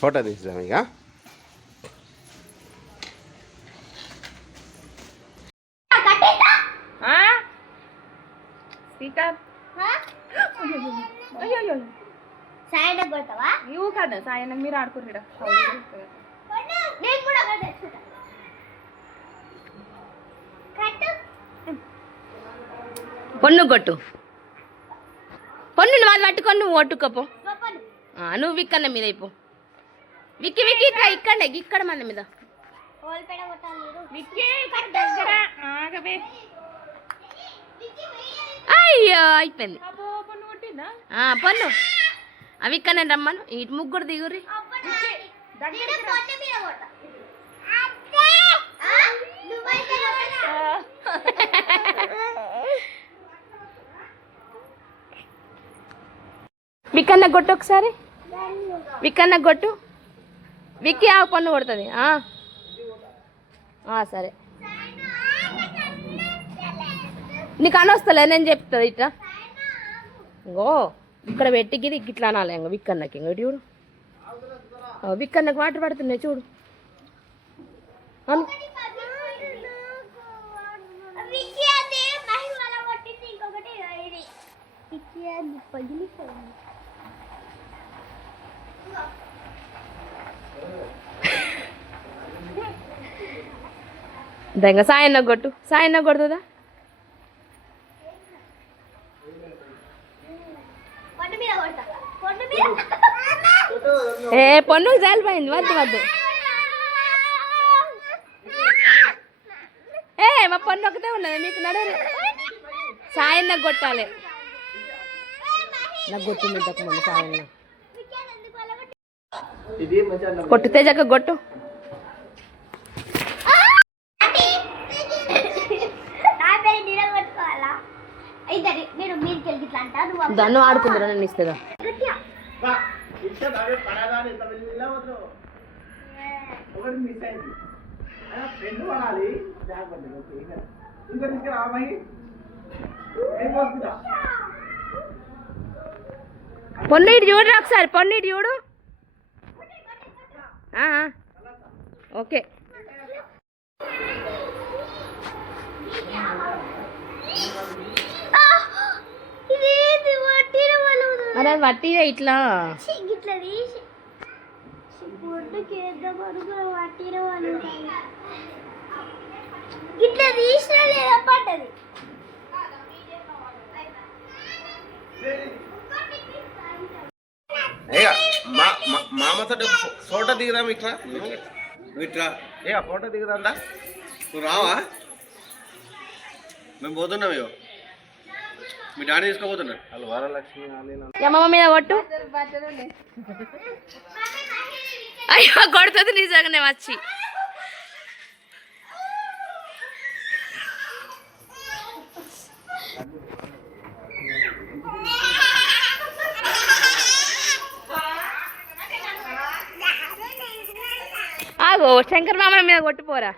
Photo తీద్దాం ఇక. ఇవ్వు కదా సాయన మీరు ఆడుకున్నాడు. పొన్ను కొట్టు, పొన్ను వాళ్ళు పట్టుకొని నువ్వు ఒట్టుకోపో. నువ్వు విక్కన్న మీద అయిపో. విక్కి విక్కి ఇట్లా ఇక్కడ ఇక్కడ మన మీద. అయ్యో అయిపోయింది. పొన్ను అవి ఇక్కడ రమ్మను. ఇటు ముగ్గురు దిగురి. విక్కన్న కొట్టు ఒకసారి. విక్కన్న కొట్టు. విక్కి ఆ పన్ను కొడుతుంది. సరే నీకు అనొస్తలే నేను చెప్తుంది ఇట్లా. ఇంకో ఇక్కడ పెట్టికి ఇట్లా అనాలి. ఇంక విక్కన్నకి ఇంక చూడు. విక్కన్నకి వాటర్ పడుతున్నాయి చూడు. అను ఇంకా సాయన్న కొట్టు. సాయన్న కొడుతుందా? పొన్నుకు జాలిపోయింది. వద్దు వద్దు. మా పొన్ను ఒకటే ఉన్నది మీకు నడరు. సాయన్న కొట్టాలి. నాకు కొట్టింది ఇంతకు ముందు సాయన్న. కొట్టు తేజక్క కొట్టు. దాన్ని ఆడుకుందరా నన్ను ఇస్తుందా? పొన్ను ఇటు చూడరా ఒకసారి. పొన్ను ఇటు చూడు. ఓకే అరే వట్టిగా ఇట్లా మామతో ఫోటో దిగుదాం. ఇట్లా ఇట్లా ఫోటో దిగుదాందా? నువ్వు రావా? మేము పోతున్నాం. ఇగో మీ డాడీ తీసుకోపోతున్నాడు. వాళ్ళు వరలక్ష్మి అమ్మమ్మ మీద కొట్టు. అయ్యో కొడుతుంది నిజంగానే వచ్చి. ఆగో శంకర్ మామ మీద కొట్టుపోరా.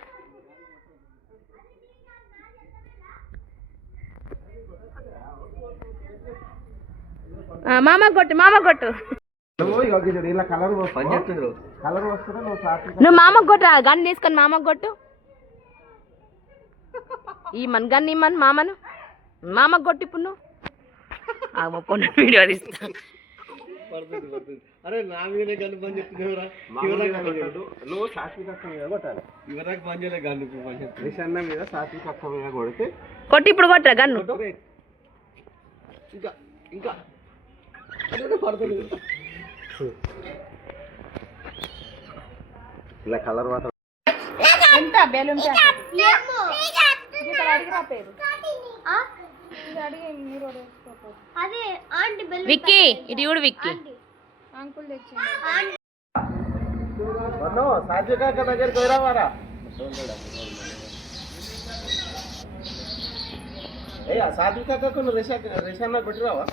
మామ కొట్టు. మామ కొట్టు. నువ్వు మామకు కొట్టు. గన్ తీసుకొని మామకు కొట్టు. ఈ మన గన్ ఇమ్మని మామను. మామకు కొట్టు. ఇప్పుడు నువ్వు పొన్ను వీడియో తీస్తా. అరే నా మీదే గన్ను పని చెప్తున్నావురా. నువ్వు సాక్షి కక్ష మీద కొట్టాలి. ఇవరకు పని చేయలే గన్ను పని చెప్తుంది. అన్న మీద సాక్షి కక్ష మీద కొడితే కొట్టి. ఇప్పుడు కొట్టరా గన్ను. ఇంకా ఇంకా పడుతుంది. ఇలా కలర్ వాటర్ ఎంత బెలూన్ విక్కీ ఇటు చూడు. విక్కీ అంకుల్ తెచ్చి సాధ్యకాక దగ్గరికి పోయిరావారా? సాధ్వికాకు నువ్వు రేషన్న కొట్టిరావా?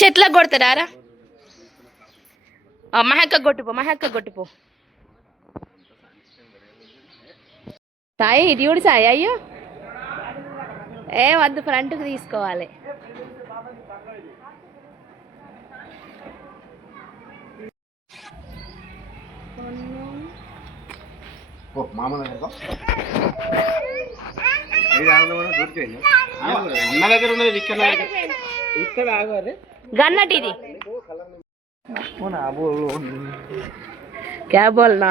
చెట్లకు కొడతారా? మహక్క కొట్టుపో. మహక్క కొట్టుపో. సాయి ఇది చూడు. సాయి అయ్యో ఏ వద్దు ఫ్రంట్కి తీసుకోవాలి. మామ అన్న దగ్గర ఉన్నది విక్కన్న ఇక్కడ ఆగారు గన్నటి ఇది క్యా బోల్ నా